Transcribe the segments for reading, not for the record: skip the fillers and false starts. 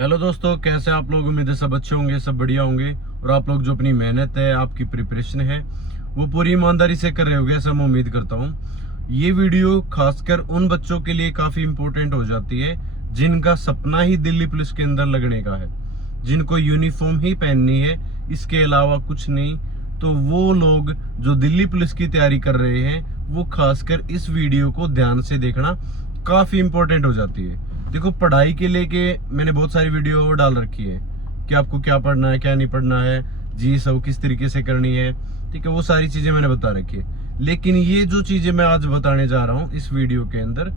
Hello दोस्तों, कैसे आप लोग। उम्मीद है सब अच्छे होंगे, सब बढ़िया होंगे और आप लोग जो अपनी मेहनत है, आपकी प्रिपरेशन है, वो पूरी ईमानदारी से कर रहे होगे, ऐसा मैं उम्मीद करता हूँ। ये वीडियो खासकर उन बच्चों के लिए काफ़ी इंपॉर्टेंट हो जाती है जिनका सपना ही दिल्ली पुलिस के अंदर लगने का है, जिनको यूनिफॉर्म ही पहननी है, इसके अलावा कुछ नहीं। तो वो लोग जो दिल्ली पुलिस की तैयारी कर रहे हैं, वो खासकर इस वीडियो को ध्यान से देखना काफ़ी इंपॉर्टेंट हो जाती है। देखो, पढ़ाई के लेके मैंने बहुत सारी वीडियो डाल रखी है कि आपको क्या पढ़ना है, क्या नहीं पढ़ना है, जी सब किस तरीके से करनी है, ठीक है, वो सारी चीजें मैंने बता रखी है। लेकिन ये जो चीजें मैं आज बताने जा रहा हूँ इस वीडियो के अंदर,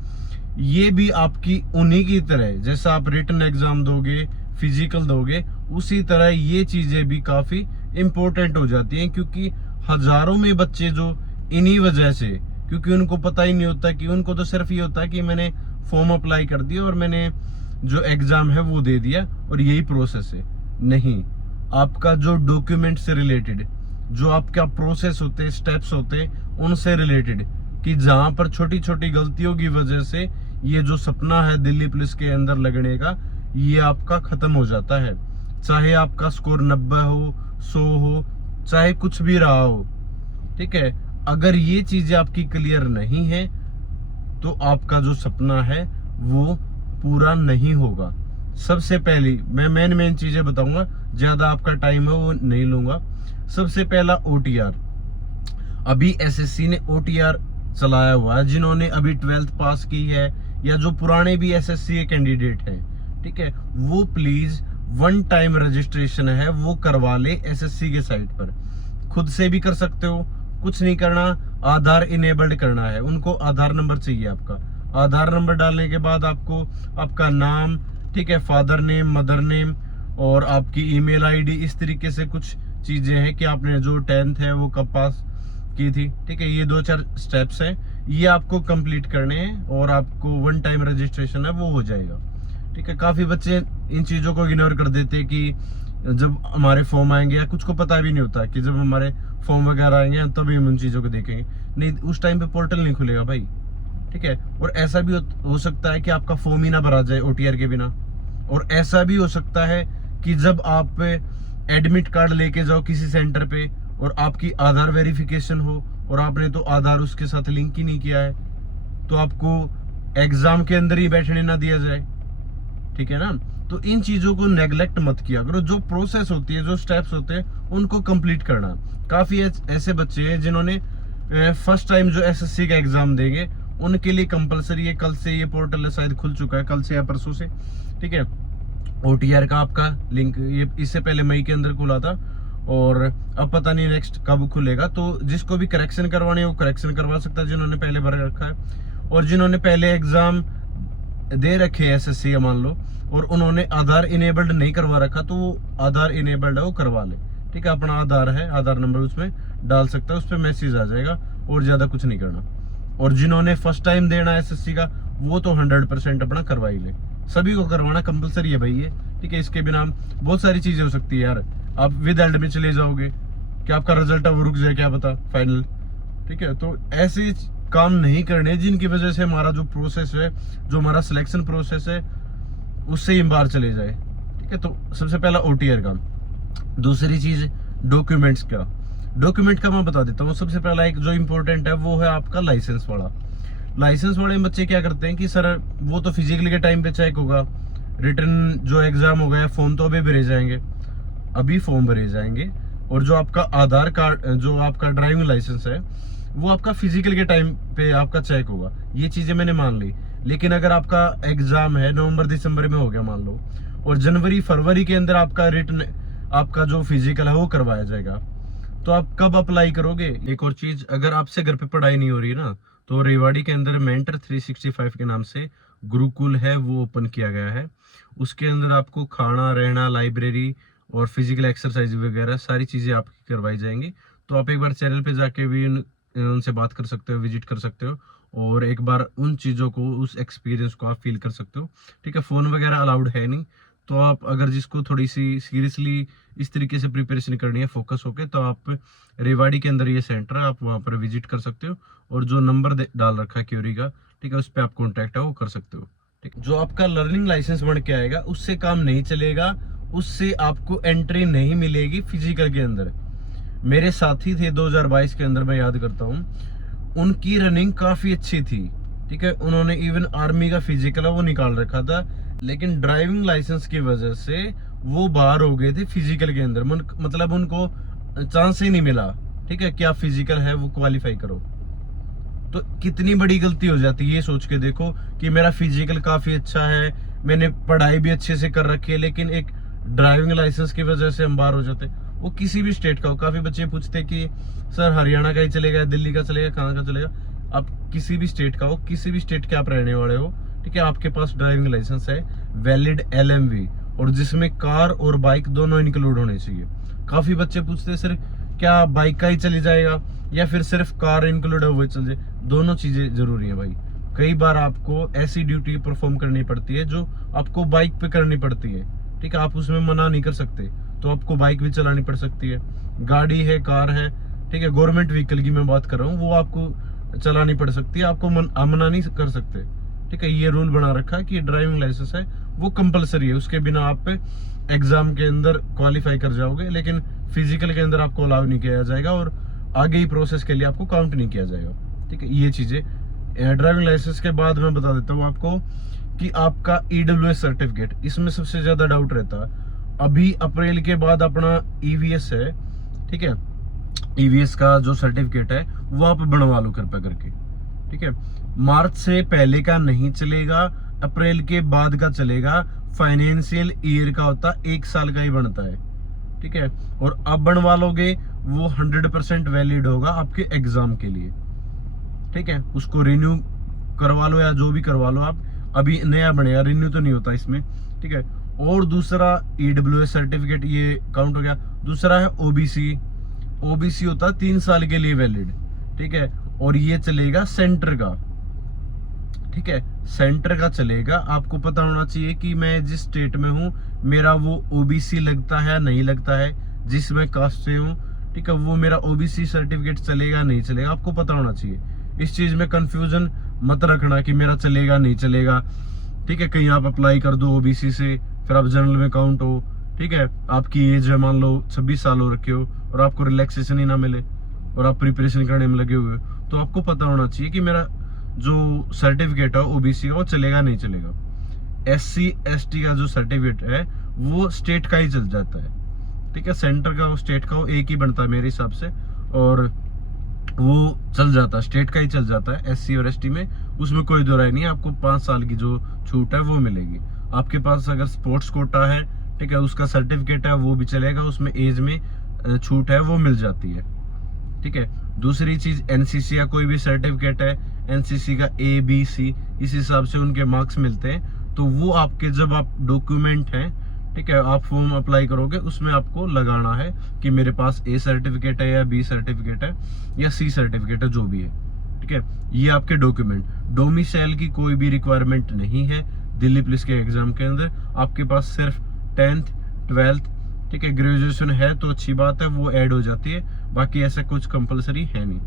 ये भी आपकी उन्हीं की तरह, जैसा आप रिटन एग्जाम दोगे, फिजिकल दोगे, उसी तरह ये चीजें भी काफी इंपॉर्टेंट हो जाती हैं। क्योंकि हजारों में बच्चे जो इन्हीं वजह से, क्योंकि उनको पता ही नहीं होता, कि उनको तो सिर्फ ये होता है कि मैंने फॉर्म अप्लाई कर दिया और मैंने जो एग्जाम है वो दे दिया और यही प्रोसेस है। नहीं, आपका जो डॉक्यूमेंट से रिलेटेड, जो आपका प्रोसेस होते, स्टेप्स होते, उनसे रिलेटेड, कि जहां पर छोटी छोटी गलतियों की वजह से ये जो सपना है दिल्ली पुलिस के अंदर लगने का, ये आपका खत्म हो जाता है। चाहे आपका स्कोर 90 हो, 100 हो, चाहे कुछ भी रहा हो, ठीक है। अगर ये चीजें आपकी क्लियर नहीं है तो आपका जो सपना है वो पूरा नहीं होगा। सबसे पहली मैं मेन चीजें बताऊंगा, ज्यादा आपका टाइम है वो नहीं लूंगा। सबसे पहला ओटीआर। अभी एसएससी ने ओटीआर चलाया हुआ है, जिन्होंने अभी 12th पास की है या जो पुराने भी एसएससी के कैंडिडेट हैं, ठीक है, वो प्लीज वन टाइम रजिस्ट्रेशन है वो करवा ले एसएससी के साइट पर। खुद से भी कर सकते हो, कुछ नहीं करना, आधार इनेबल्ड करना है। उनको आधार नंबर चाहिए आपका। आधार नंबर डालने के बाद आपको आपका नाम, ठीक है, फादर नेम, मदर नेम और आपकी ईमेल आईडी, इस तरीके से कुछ चीजें हैं कि आपने जो 10th है वो कब पास की थी, ठीक है। ये 2-4 स्टेप्स हैं, ये आपको कंप्लीट करने हैं और आपको वन टाइम रजिस्ट्रेशन है वो हो जाएगा, ठीक है। काफी बच्चे इन चीजों को इग्नोर कर देते हैं कि जब हमारे फॉर्म आएंगे, या कुछ को पता भी नहीं होता कि जब हमारे फॉर्म वगैरह आएंगे तभी हम उन चीजों को देखेंगे। नहीं, उस टाइम पे पोर्टल नहीं खुलेगा भाई, ठीक है। और ऐसा भी हो सकता है कि आपका फॉर्म ही ना भरा जाए ओटीआर के बिना। और ऐसा भी हो सकता है कि जब आप एडमिट कार्ड लेके जाओ किसी सेंटर पे और आपकी आधार वेरिफिकेशन हो और आपने तो आधार उसके साथ लिंक ही नहीं किया है, तो आपको एग्जाम के अंदर ही बैठने ना दिया जाए, ठीक है ना। तो इन चीजों को नेग्लेक्ट मत किया करो। जो प्रोसेस होती है, जो स्टेप्स होते हैं, उनको कंप्लीट करना। काफी ऐसे बच्चे हैं जिन्होंने फर्स्ट टाइम जो एसएससी का एग्जाम देंगे, उनके लिए कंपलसरी है, कल से ये पोर्टल शायद खुल चुका है, कल से या परसों से, ठीक है। ओटीआर का आपका लिंक ये इससे पहले मई के अंदर खुला था और अब पता नहीं नेक्स्ट कब खुलेगा। तो जिसको भी करेक्शन करवाने है वो करेक्शन करवा सकता है, जिन्होंने पहले भर रखा है। और जिन्होंने पहले एग्जाम दे रखे हैं एसएससी का, मान लो, और उन्होंने आधार इनेबल्ड नहीं करवा रखा, तो वो आधार इनेबल्ड है वो करवा ले, ठीक है। अपना आधार है, आधार नंबर उसमें डाल सकता है, उस पर मैसेज आ जाएगा और ज्यादा कुछ नहीं करना। और जिन्होंने फर्स्ट टाइम देना है एसएससी का, वो तो 100% अपना करवा ही ले। सभी को करवाना कंपलसरी है भाई ये, ठीक है। इसके बिना बहुत सारी चीजें हो सकती है यार। आप विद एल्ड में चले जाओगे कि आपका रिजल्ट अब रुक जाए, क्या पता, फाइनल, ठीक है। तो ऐसे काम नहीं करने जिनकी वजह से हमारा जो प्रोसेस है, जो हमारा सिलेक्शन प्रोसेस है, उससे ही बाहर चले जाए, ठीक है। तो सबसे पहला ओटीआर का। दूसरी चीज डॉक्यूमेंट्स का। डॉक्यूमेंट का मैं बता देता हूँ। सबसे पहला एक जो इम्पोर्टेंट है वो है आपका लाइसेंस वाला। लाइसेंस वाले बच्चे क्या करते हैं कि सर वो तो फिजिकली के टाइम पे चेक होगा, रिटर्न जो एग्जाम हो गया, फॉर्म तो अभी भरे जाएंगे, अभी फॉर्म भरे जाएंगे। और जो आपका आधार कार्ड, जो आपका ड्राइविंग लाइसेंस है, वो आपका फिजिकल के टाइम पे आपका चेक होगा। ये चीजें मैंने मान ली। लेकिन अगर आपका एग्जाम है नवंबर दिसंबर में हो गया मान लो, और जनवरी फरवरी के अंदर आपका रिटर्न, आपका जो फिजिकल है वो करवाया जाएगा, तो आप कब अप्लाई करोगे। एक और चीज, अगर आपसे घर पे पढ़ाई नहीं हो रही ना, तो रेवाड़ी के अंदर मेंटर 365 के नाम से गुरुकुल है वो ओपन किया गया है। उसके अंदर आपको खाना, रहना, लाइब्रेरी और फिजिकल एक्सरसाइज वगैरह सारी चीजें आपकी करवाई जाएंगी। तो आप एक बार चैनल पे जाके भी उनसे बात कर सकते हो, विजिट कर सकते हो, और एक बार उन चीजों को, उस एक्सपीरियंस को आप फील कर सकते हो, ठीक है। फोन वगैरह अलाउड है नहीं, तो आप अगर जिसको थोड़ी सी सीरियसली इस तरीके से प्रिपरेशन करनी है, फोकस होके, तो आप रेवाड़ी के अंदर ये सेंटर है, आप वहां पर विजिट कर सकते हो। और जो नंबर डाल रखा है क्यूरी का, ठीक है, उस पर आप कॉन्टैक्ट है वो कर सकते हो, ठीक, जो आपका लर्निंग लाइसेंस बन के आएगा उससे काम नहीं चलेगा, उससे आपको एंट्री नहीं मिलेगी फिजिकल के अंदर। मेरे साथी थे 2022 के अंदर, मैं याद करता हूँ, उनकी रनिंग काफी अच्छी थी। ठीक है, उन्होंने इवन आर्मी का फिजिकल है वो निकाल रखा था, लेकिन ड्राइविंग लाइसेंस की वजह से वो बाहर हो गए थे फिजिकल के अंदर। मतलब उनको चांस ही नहीं मिला। ठीक है, कि आप फिजिकल है वो क्वालिफाई करो। तो कितनी बड़ी गलती हो जाती है, ये सोच के देखो कि मेरा फिजिकल काफी अच्छा है, मैंने पढ़ाई भी अच्छे से कर रखी है, लेकिन एक ड्राइविंग लाइसेंस की वजह से हम बाहर हो जाते। वो किसी भी स्टेट का हो। काफी बच्चे पूछते कि सर हरियाणा का ही चलेगा, दिल्ली का चलेगा, कहाँ का चलेगा? आप किसी भी स्टेट का हो, किसी भी स्टेट के आप रहने वाले हो, ठीक है, आपके पास ड्राइविंग लाइसेंस है वैलिड LMV, और जिसमें कार और बाइक दोनों इंक्लूड होने चाहिए। काफी बच्चे पूछते हैं सर क्या बाइक का ही चली जाएगा या फिर सिर्फ कार इंक्लूड है वो चल जाए? दोनों चीजें जरूरी है भाई। कई बार आपको ऐसी ड्यूटी परफॉर्म करनी पड़ती है जो आपको बाइक पे करनी पड़ती है। ठीक है, आप उसमें मना नहीं कर सकते, तो आपको बाइक भी चलानी पड़ सकती है। गाड़ी है, कार है, ठीक है, गवर्नमेंट व्हीकल की मैं बात कर रहा हूँ, वो आपको चलानी पड़ सकती है, आपको मना नहीं कर सकते। ठीक है, ये रूल बना रखा है कि ड्राइविंग लाइसेंस है वो कंपलसरी है, उसके बिना आप एग्जाम के अंदर क्वालिफाई कर जाओगे, लेकिन फिजिकल के अंदर आपको अलाउ नहीं किया जाएगा और आगे ही प्रोसेस के लिए आपको काउंट नहीं किया जाएगा। ठीक है, ये चीजें ड्राइविंग लाइसेंस के बाद मैं बता देता हूँ आपको कि आपका EWS सर्टिफिकेट, इसमें सबसे ज्यादा डाउट रहता है। अभी अप्रैल के बाद अपना EVS है, ठीक है, EVS का जो सर्टिफिकेट है वो आप बनवा लो कृपया करके। ठीक है, मार्च से पहले का नहीं चलेगा, अप्रैल के बाद का चलेगा। फाइनेंशियल ईयर का होता 1 साल का ही बनता है। ठीक है, और अब बनवा लोगे वो 100% वैलिड होगा आपके एग्जाम के लिए। ठीक है, उसको रिन्यू करवा लो या जो भी करवा लो आप, अभी नया बनेगा, रिन्यू तो नहीं होता इसमें। ठीक है, और दूसरा EWS सर्टिफिकेट ये काउंट हो गया। दूसरा है OBC होता 3 साल के लिए वैलिड। ठीक है, और ये चलेगा सेंटर का। ठीक है, सेंटर का चलेगा। आपको पता होना चाहिए कि मैं जिस स्टेट में हूँ मेरा वो OBC लगता है नहीं लगता है, जिस मैं कास्ट से हूँ, ठीक है, वो मेरा OBC सर्टिफिकेट चलेगा नहीं चलेगा, आपको पता होना चाहिए। इस चीज में कंफ्यूजन मत रखना कि मेरा चलेगा नहीं चलेगा। ठीक है, कहीं आप अप्लाई कर दो OBC से, फिर आप जनरल में काउंट हो, ठीक है, आपकी एज है मान लो 26 साल हो रखे हो और आपको रिलैक्सेशन ही ना मिले और आप प्रिपरेशन करने में लगे हुए हो, तो आपको पता होना चाहिए कि मेरा जो सर्टिफिकेट है OBC का वो चलेगा नहीं चलेगा। SC ST का जो सर्टिफिकेट है वो स्टेट का ही चल जाता है। ठीक है, सेंटर का और स्टेट का वो एक ही बनता है मेरे हिसाब से, और वो चल जाता है, स्टेट का ही चल जाता है SC और ST में, उसमें कोई दो राय नहीं है। आपको 5 साल की जो छूट है वो मिलेगी। आपके पास अगर स्पोर्ट्स कोटा है, ठीक है, उसका सर्टिफिकेट है वो भी चलेगा, उसमें एज में छूट है वो मिल जाती है। ठीक है, दूसरी चीज NCC का कोई भी सर्टिफिकेट है, NCC का A B C इस हिसाब से उनके मार्क्स मिलते हैं, तो वो आपके जब आप डॉक्यूमेंट हैं, ठीक है, आप फॉर्म अप्लाई करोगे उसमें आपको लगाना है कि मेरे पास A सर्टिफिकेट है या B सर्टिफिकेट है या C सर्टिफिकेट है, जो भी है। ठीक है, ये आपके डॉक्यूमेंट। डोमिसाइल की कोई भी रिक्वायरमेंट नहीं है दिल्ली पुलिस के एग्जाम के अंदर। आपके पास सिर्फ 10th 12th, ठीक है, ग्रेजुएशन है तो अच्छी बात है, वो ऐड हो जाती है, बाकी ऐसा कुछ कंपलसरी है नहीं।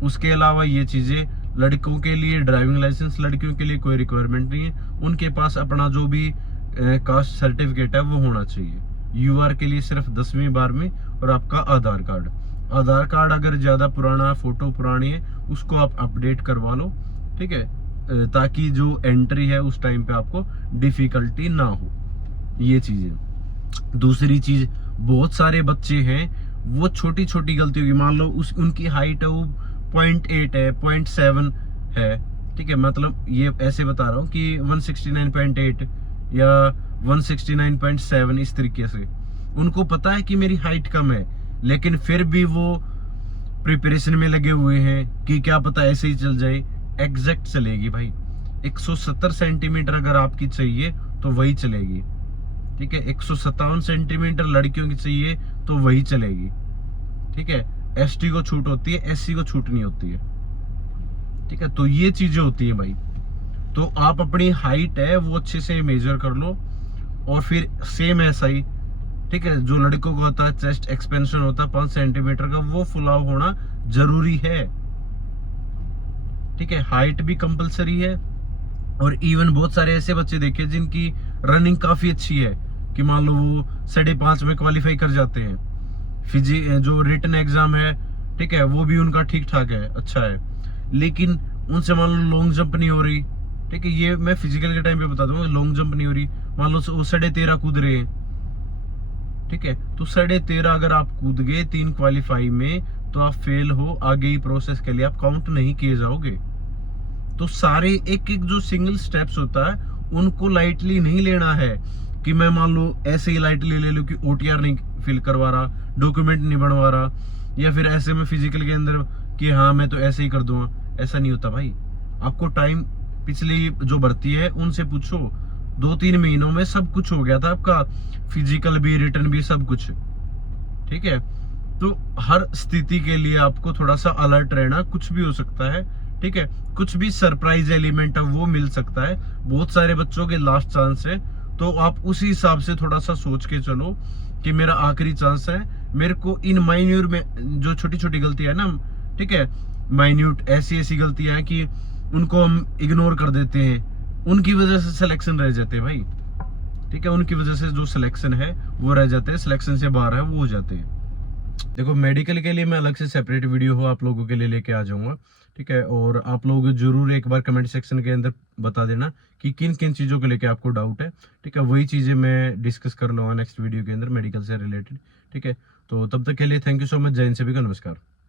उसके अलावा ये चीजें लड़कों के लिए ड्राइविंग लाइसेंस, लड़कियों के लिए कोई रिक्वायरमेंट नहीं है। उनके पास अपना जो भी कास्ट सर्टिफिकेट है वो होना चाहिए। UR के लिए सिर्फ 10वीं 12वीं और आपका आधार कार्ड। आधार कार्ड अगर ज्यादा पुराना, फोटो पुरानी है, उसको आप अपडेट करवा लो। ठीक है, ताकि जो एंट्री है उस टाइम पे आपको डिफिकल्टी ना हो। ये चीजें। दूसरी चीज, बहुत सारे बच्चे हैं वो छोटी छोटी गलती होगी, मान लो उनकी हाइट है वो 0.8 है, 0.7 है। ठीक है, मतलब ये ऐसे बता रहा हूँ कि 169.8 या 169.7 इस तरीके से। उनको पता है कि मेरी हाइट कम है, लेकिन फिर भी वो प्रिपरेशन में लगे हुए हैं कि क्या पता ऐसे ही चल जाए। एग्जैक्ट चलेगी भाई। 170 सेंटीमीटर अगर आपकी चाहिए तो वही चलेगी। ठीक है, 157 सेंटीमीटर लड़कियों की चाहिए तो वही चलेगी। ठीक है, ST को छूट होती है, SC को छूट नहीं होती है। ठीक है, तो ये चीजें होती है भाई। तो आप अपनी हाइट है वो अच्छे से मेजर कर लो, और फिर सेम ऐसा ही, ठीक है, जो लड़कों को होता है चेस्ट एक्सपेंशन होता है 5 सेंटीमीटर का, वो फुलाव होना जरूरी है। ठीक है, हाइट भी कंपलसरी है और इवन बहुत सारे ऐसे बच्चे देखे जिनकी रनिंग काफी अच्छी है, कि मान लो वो 5.5 में क्वालिफाई कर जाते हैं। जो रिटन एग्जाम है, ठीक है, वो भी उनका ठीक ठाक है, अच्छा है, लेकिन उनसे मान लो लॉन्ग जंप नहीं हो रही, ठीक है, ये मैं फिजिकल के टाइम पे बता दूंगा, लॉन्ग जंप नहीं हो रही, मान लो वो 13.5 कूद रहे हैं, ठीक है, तो 13.5 अगर आप कूद गए 3 क्वालिफाई में, तो आप फेल हो, आगे ही प्रोसेस के लिए आप काउंट नहीं किए जाओगे। तो सारे एक एक जो सिंगल स्टेप्स होता है उनको लाइटली नहीं लेना है, कि मैं मान लो ऐसे ही लाइटली ले लूं कि ओटीआर नहीं फिल करवा रहा, डॉक्यूमेंट नहीं बनवा रहा, या फिर ऐसे में फिजिकल के अंदर कि हाँ मैं तो ऐसे ही कर दूंगा। ऐसा नहीं होता भाई। आपको टाइम, पिछली जो भर्ती है उनसे पूछो, 2-3 महीनों में सब कुछ हो गया था आपका, फिजिकल भी, रिटर्न भी, सब कुछ, ठीक है। तो हर स्थिति के लिए आपको थोड़ा सा अलर्ट रहना, कुछ भी हो सकता है, ठीक है, कुछ भी सरप्राइज एलिमेंट है वो मिल सकता है। बहुत सारे बच्चों के लास्ट चांस है, तो आप उसी हिसाब से थोड़ा सा सोच के चलो कि मेरा आखिरी चांस है, मेरे को इन माइन्यूट में जो छोटी छोटी गलतियां है ना, ठीक है, माइन्यूट ऐसी ऐसी गलतियां हैं कि उनको हम इग्नोर कर देते हैं, उनकी वजह से सिलेक्शन रह जाते हैं भाई, ठीक है, उनकी वजह से जो सिलेक्शन है वो रह जाते हैं, सिलेक्शन से बाहर है वो हो जाते हैं। देखो मेडिकल के लिए मैं अलग से सेपरेट वीडियो हो आप लोगों के लिए लेके आ जाऊंगा, ठीक है, और आप लोग जरूर एक बार कमेंट सेक्शन के अंदर बता देना कि किन किन चीज़ों को लेके आपको डाउट है, ठीक है, वही चीज़ें मैं डिस्कस कर लूँगा नेक्स्ट वीडियो के अंदर मेडिकल से रिलेटेड, ठीक है। तो तब तक के लिए थैंक यू सो मच, जय हिंद, सभी का नमस्कार।